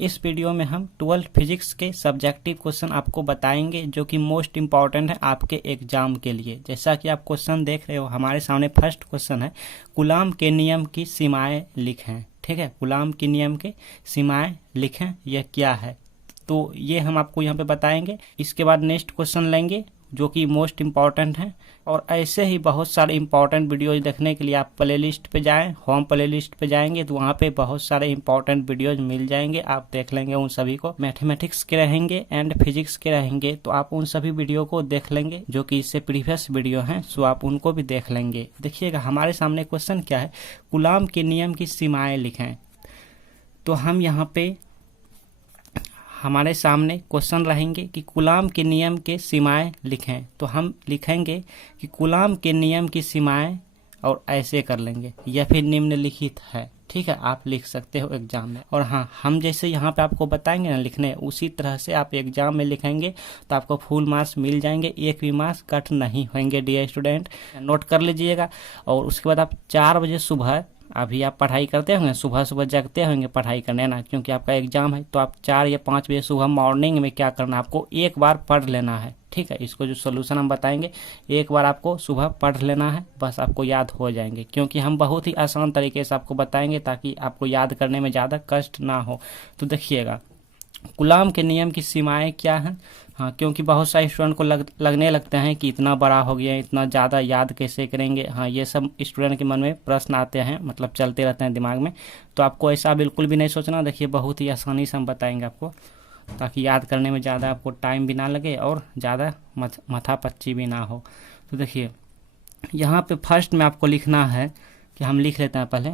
इस वीडियो में हम 12th फिजिक्स के सब्जेक्टिव क्वेश्चन आपको बताएंगे जो कि मोस्ट इम्पॉर्टेंट है आपके एग्जाम के लिए। जैसा कि आप क्वेश्चन देख रहे हो हमारे सामने फर्स्ट क्वेश्चन है, कूलाम के नियम की सीमाएं लिखें। ठीक है, कूलाम के नियम की सीमाएं लिखें, यह क्या है, तो ये हम आपको यहाँ पे बताएंगे। इसके बाद नेक्स्ट क्वेश्चन लेंगे जो कि मोस्ट इम्पॉर्टेंट है। और ऐसे ही बहुत सारे इंपॉर्टेंट वीडियोज देखने के लिए आप प्लेलिस्ट पे जाएं, होम प्लेलिस्ट पे जाएंगे तो वहाँ पे बहुत सारे इंपॉर्टेंट वीडियोज मिल जाएंगे, आप देख लेंगे उन सभी को। मैथमेटिक्स के रहेंगे एंड फिजिक्स के रहेंगे तो आप उन सभी वीडियो को देख लेंगे जो कि इससे प्रीवियस वीडियो हैं, सो आप उनको भी देख लेंगे। देखिएगा हमारे सामने क्वेश्चन क्या है, कूलाम के नियम की सीमाएं लिखें। तो हम यहाँ पे हमारे सामने क्वेश्चन रहेंगे कि कूलाम के नियम के सीमाएं लिखें। तो हम लिखेंगे कि कूलाम के नियम की सीमाएं और ऐसे कर लेंगे, या फिर निम्नलिखित है। ठीक है, आप लिख सकते हो एग्जाम में। और हाँ, हम जैसे यहाँ पे आपको बताएंगे ना लिखने, उसी तरह से आप एग्जाम में लिखेंगे तो आपको फुल मार्क्स मिल जाएंगे, एक भी मार्क्स कट नहीं होंगे। डियर स्टूडेंट, नोट कर लीजिएगा। और उसके बाद आप 4 बजे सुबह, अभी आप पढ़ाई करते होंगे, सुबह सुबह जगते होंगे पढ़ाई करने ना, क्योंकि आपका एग्जाम है, तो आप 4 या 5 बजे सुबह मॉर्निंग में क्या करना है, आपको एक बार पढ़ लेना है। ठीक है, इसको जो सोल्यूशन हम बताएंगे एक बार आपको सुबह पढ़ लेना है, बस आपको याद हो जाएंगे, क्योंकि हम बहुत ही आसान तरीके से आपको बताएंगे ताकि आपको याद करने में ज़्यादा कष्ट ना हो। तो देखिएगा कूलाम के नियम की सीमाएं क्या हैं। हाँ, क्योंकि बहुत सारे स्टूडेंट को लगने लगते हैं कि इतना बड़ा हो गया, इतना ज़्यादा याद कैसे करेंगे। हाँ, ये सब स्टूडेंट के मन में प्रश्न आते हैं, मतलब चलते रहते हैं दिमाग में। तो आपको ऐसा बिल्कुल भी नहीं सोचना। देखिए बहुत ही आसानी से हम बताएंगे आपको, ताकि याद करने में ज़्यादा आपको टाइम भी ना लगे और ज़्यादा माथापच्ची भी ना हो। तो देखिए यहाँ पे फर्स्ट में आपको लिखना है कि हम लिख लेते हैं पहले।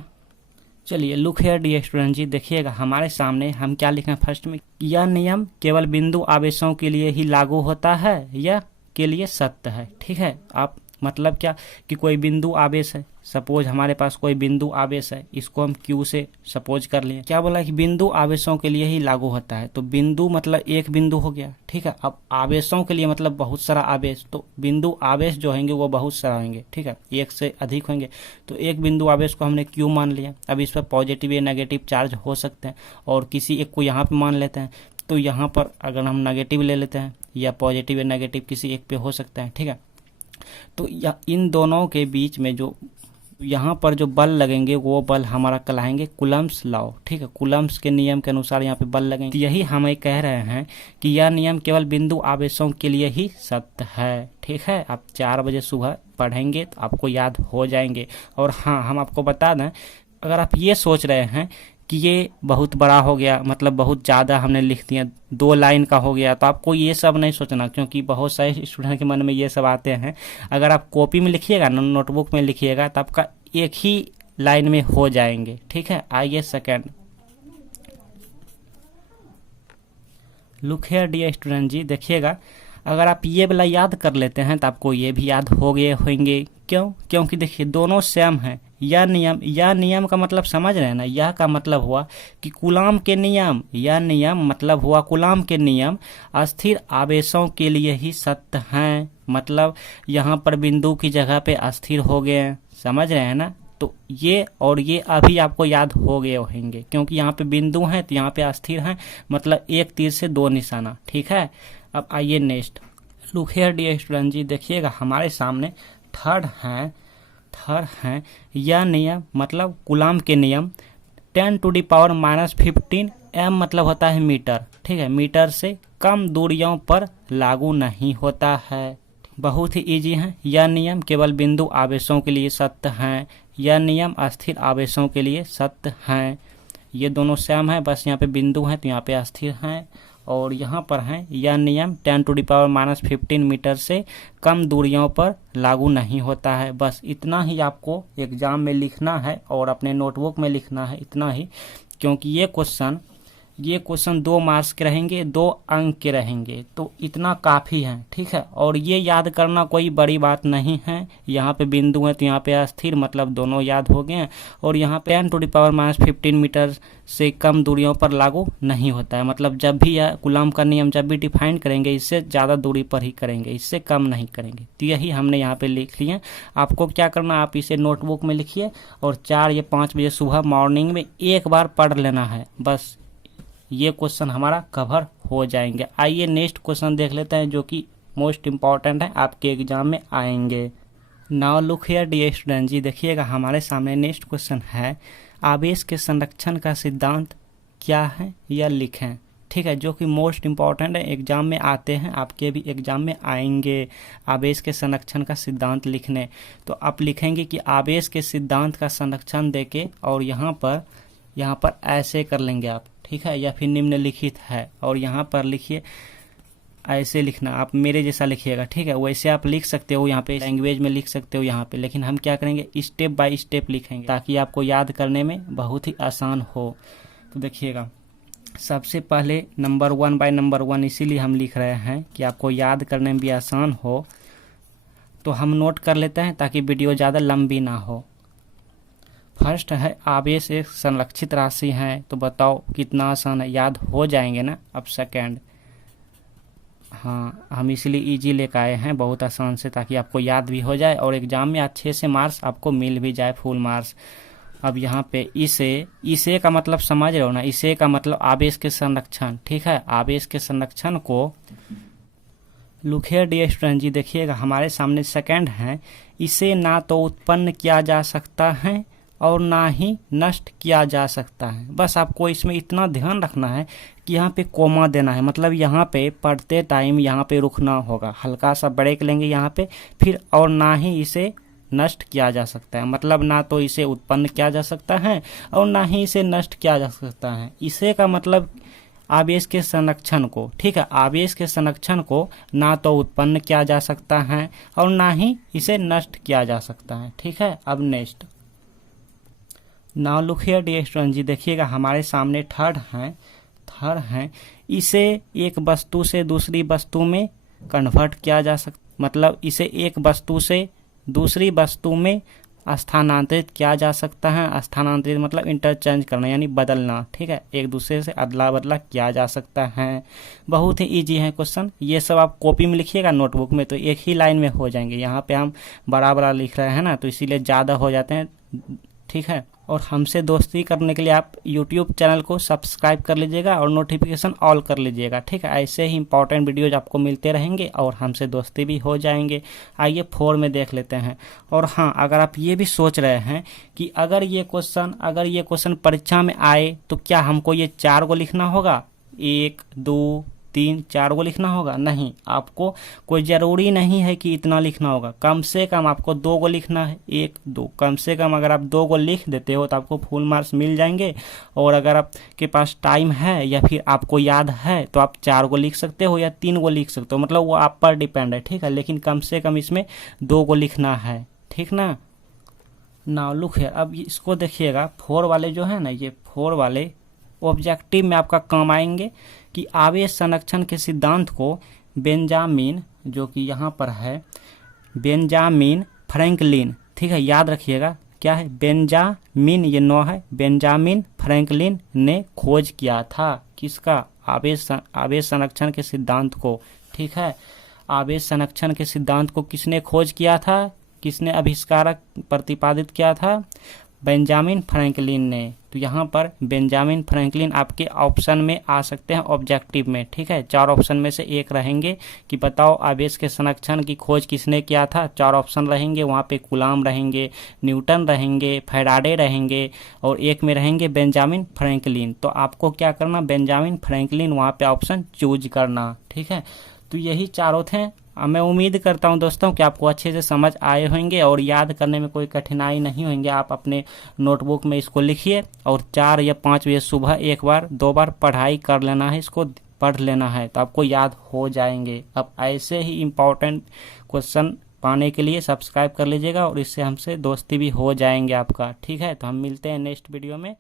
चलिए लुक हियर डियर स्टूडेंट जी, देखिएगा हमारे सामने हम क्या लिखें फर्स्ट में, यह नियम केवल बिंदु आवेशों के लिए ही लागू होता है या के लिए सत्य है। ठीक है, आप मतलब क्या कि कोई बिंदु आवेश है, सपोज हमारे पास कोई बिंदु आवेश है, इसको हम क्यू से सपोज कर लिए। क्या बोला कि बिंदु आवेशों के लिए ही लागू होता है, तो बिंदु मतलब एक बिंदु हो गया। ठीक है, अब आवेशों के लिए मतलब बहुत सारा आवेश, तो बिंदु आवेश जो होंगे वो बहुत सारा होंगे। ठीक है, एक से अधिक होंगे, तो एक बिंदु आवेश को हमने क्यू मान लिया। अब इस पर पॉजिटिव या नेगेटिव चार्ज हो सकते हैं, और किसी एक को यहाँ पे मान लेते हैं। तो यहाँ पर अगर हम नेगेटिव ले लेते हैं या पॉजिटिव या नेगेटिव किसी एक पे हो सकता है। ठीक है, तो इन दोनों के बीच में जो यहाँ पर जो बल लगेंगे वो बल हमारा कहलाएंगे कूलम्स लॉ। ठीक है, कूलम्स के नियम के अनुसार यहाँ पे बल लगेंगे। तो यही हमें कह रहे हैं कि यह नियम केवल बिंदु आवेशों के लिए ही सत्य है। ठीक है, आप 4 बजे सुबह पढ़ेंगे तो आपको याद हो जाएंगे। और हाँ, हम आपको बता दें, अगर आप ये सोच रहे हैं कि ये बहुत बड़ा हो गया, मतलब बहुत ज़्यादा हमने लिख दिया, 2 लाइन का हो गया, तो आपको ये सब नहीं सोचना, क्योंकि बहुत सारे स्टूडेंट के मन में ये सब आते हैं। अगर आप कॉपी में लिखिएगा, नोटबुक में लिखिएगा, तो आपका एक ही लाइन में हो जाएंगे। ठीक है, आइए second, look here dear student जी, देखिएगा अगर आप ये वाला याद कर लेते हैं तो आपको ये भी याद हो गए होंगे। क्यों? क्योंकि देखिए दोनों सेम है। यह नियम का मतलब समझ रहे हैं ना, यह का मतलब हुआ कि कूलाम के नियम, यह नियम मतलब हुआ कूलाम के नियम अस्थिर आवेशों के लिए ही सत्य हैं। मतलब यहाँ पर बिंदु की जगह पे अस्थिर हो गए हैं, समझ रहे हैं ना। तो ये और ये अभी आपको याद हो गए होंगे, क्योंकि यहाँ पे बिंदु हैं तो यहाँ पे अस्थिर हैं, मतलब एक तीर से 2 निशाना। ठीक है, अब आइए next, look here dear student जी, देखिएगा हमारे सामने थर्ड है यह नियम मतलब कूलाम के नियम 10⁻⁻15 m मतलब होता है मीटर। ठीक है, मीटर से कम दूरियों पर लागू नहीं होता है। बहुत ही इजी है। यह नियम केवल बिंदु आवेशों के लिए सत्य हैं, यह नियम अस्थिर आवेशों के लिए सत्य हैं। ये दोनों सेम है, बस यहाँ पे बिंदु हैं तो यहाँ पे अस्थिर हैं, और यहाँ पर है यह नियम 10⁻⁻15 मीटर से कम दूरियों पर लागू नहीं होता है। बस इतना ही आपको एग्जाम में लिखना है और अपने नोटबुक में लिखना है, इतना ही, क्योंकि ये क्वेश्चन 2 मार्क्स के रहेंगे, 2 अंक के रहेंगे, तो इतना काफ़ी है। ठीक है, और ये याद करना कोई बड़ी बात नहीं है। यहाँ पे बिंदु है तो यहाँ पे अस्थिर, मतलब दोनों याद हो गए हैं। और यहाँ पे 10⁻⁻15 मीटर से कम दूरियों पर लागू नहीं होता है, मतलब जब भी यह कूलाम का नियम जब भी डिफाइन करेंगे इससे ज़्यादा दूरी पर ही करेंगे, इससे कम नहीं करेंगे। तो यही हमने यहाँ पे लिख लिया। आपको क्या करना, आप इसे नोटबुक में लिखिए और 4 या 5 बजे सुबह मॉर्निंग में एक बार पढ़ लेना है, बस ये क्वेश्चन हमारा कवर हो जाएंगे। आइए नेक्स्ट क्वेश्चन देख लेते हैं जो कि मोस्ट इम्पॉर्टेंट है, आपके एग्जाम में आएंगे। Now look here dear student जी, देखिएगा हमारे सामने नेक्स्ट क्वेश्चन है, आवेश के संरक्षण का सिद्धांत क्या है यह लिखें। ठीक है, जो कि मोस्ट इम्पॉर्टेंट है, एग्जाम में आते हैं, आपके भी एग्जाम में आएंगे आवेश के संरक्षण का सिद्धांत लिखने। तो आप लिखेंगे कि आवेश के सिद्धांत का संरक्षण देके और यहाँ पर ऐसे कर लेंगे आप, ठीक है, या फिर निम्नलिखित है, और यहाँ पर लिखिए, ऐसे लिखना, आप मेरे जैसा लिखिएगा, ठीक है। वैसे आप लिख सकते हो, यहाँ पे लैंग्वेज में लिख सकते हो यहाँ पे, लेकिन हम क्या करेंगे, स्टेप बाय स्टेप लिखेंगे ताकि आपको याद करने में बहुत ही आसान हो। तो देखिएगा, सबसे पहले नंबर 1 बाय नंबर 1 इसीलिए हम लिख रहे हैं कि आपको याद करने में भी आसान हो। तो हम नोट कर लेते हैं ताकि वीडियो ज़्यादा लंबी ना हो। फर्स्ट है, आवेश एक संरक्षित राशि है, तो बताओ कितना आसान है, याद हो जाएंगे ना। अब सेकेंड, हाँ, हम इसलिए इजी लेकर आए हैं बहुत आसान से, ताकि आपको याद भी हो जाए और एग्जाम में अच्छे से मार्क्स आपको मिल भी जाए, फुल मार्क्स। अब यहाँ पे इसे का मतलब समझ रहे हो ना, इसे का मतलब आवेश के संरक्षण, ठीक है। आवेश के संरक्षण को लुक हियर डियर स्टूडेंट जी, देखिएगा हमारे सामने सेकंड है, इसे ना तो उत्पन्न किया जा सकता है और ना ही नष्ट किया जा सकता है। बस आपको इसमें इतना ध्यान रखना है कि यहाँ पे कोमा देना है, मतलब यहाँ पे पढ़ते टाइम यहाँ पे रुकना होगा, हल्का सा ब्रेक लेंगे यहाँ पे, फिर और ना ही इसे नष्ट किया जा सकता है, मतलब ना तो इसे उत्पन्न किया जा सकता है और ना ही इसे नष्ट किया जा सकता है। इसे का मतलब आवेश के संरक्षण को, ठीक है, आवेश के संरक्षण को ना तो उत्पन्न किया जा सकता है और ना ही इसे नष्ट किया जा सकता है, ठीक है। अब next, now look here dear student जी, देखिएगा हमारे सामने थर्ड है, इसे एक वस्तु से दूसरी वस्तु में कन्वर्ट किया जा सकता, मतलब इसे एक वस्तु से दूसरी वस्तु में स्थानांतरित किया जा सकता है। स्थानांतरित मतलब इंटरचेंज करना, यानी बदलना, ठीक है, एक दूसरे से अदला बदला किया जा सकता है। बहुत ही इजी है क्वेश्चन, ये सब आप कॉपी में लिखिएगा नोटबुक में तो एक ही लाइन में हो जाएंगे। यहाँ पे हम बड़ा बड़ा लिख रहे हैं ना, तो इसीलिए ज़्यादा हो जाते हैं, ठीक है। और हमसे दोस्ती करने के लिए आप YouTube चैनल को सब्सक्राइब कर लीजिएगा और नोटिफिकेशन ऑल कर लीजिएगा, ठीक है। ऐसे ही इंपॉर्टेंट वीडियोज आपको मिलते रहेंगे और हमसे दोस्ती भी हो जाएंगे। आइए 4 में देख लेते हैं। और हाँ, अगर आप ये भी सोच रहे हैं कि अगर ये क्वेश्चन परीक्षा में आए तो क्या हमको ये 4 को लिखना होगा, 1 2 3 4 को लिखना होगा, नहीं, आपको कोई ज़रूरी नहीं है कि इतना लिखना होगा, कम से कम आपको 2 को लिखना है, 1 2, कम से कम अगर आप 2 को लिख देते हो तो आपको फुल मार्क्स मिल जाएंगे। और अगर आपके पास टाइम है या फिर आपको याद है तो आप 4 को लिख सकते हो या 3 को लिख सकते हो, मतलब वो आप पर डिपेंड है, ठीक है, लेकिन कम से कम इसमें 2 को लिखना है, ठीक ना। नाउ लुक है, अब इसको देखिएगा, 4 वाले जो है ना, ये 4 वाले ऑब्जेक्टिव में आपका काम आएंगे कि आवेश संरक्षण के सिद्धांत को बेंजामिन, जो कि यहाँ पर है बेंजामिन फ्रैंकलिन, ठीक है, याद रखिएगा क्या है बेंजामिन, ये 9 है, बेंजामिन फ्रैंकलिन ने खोज किया था। किसका? आवेश संरक्षण के सिद्धांत को, ठीक है। आवेश संरक्षण के सिद्धांत को किसने खोज किया था, किसने आविष्कारक प्रतिपादित किया था? बेंजामिन फ्रैंकलिन ने। तो यहाँ पर बेंजामिन फ्रैंकलिन आपके ऑप्शन में आ सकते हैं ऑब्जेक्टिव में, ठीक है। 4 ऑप्शन में से एक रहेंगे कि बताओ आवेश के संरक्षण की खोज किसने किया था। 4 ऑप्शन रहेंगे, वहाँ पे कूलाम रहेंगे, न्यूटन रहेंगे, फैराडे रहेंगे और एक में रहेंगे बेंजामिन फ्रैंकलिन। तो आपको क्या करना, बेंजामिन फ्रैंकलिन वहाँ पे ऑप्शन चूज करना, ठीक है। तो यही चारों थे। मैं उम्मीद करता हूं दोस्तों कि आपको अच्छे से समझ आए होंगे और याद करने में कोई कठिनाई नहीं होंगे। आप अपने नोटबुक में इसको लिखिए और 4 या 5 बजे सुबह 1 बार 2 बार पढ़ाई कर लेना है, इसको पढ़ लेना है तो आपको याद हो जाएंगे। अब ऐसे ही इम्पोर्टेंट क्वेश्चन पाने के लिए सब्सक्राइब कर लीजिएगा और इससे हमसे दोस्ती भी हो जाएंगे आपका, ठीक है। तो हम मिलते हैं नेक्स्ट वीडियो में।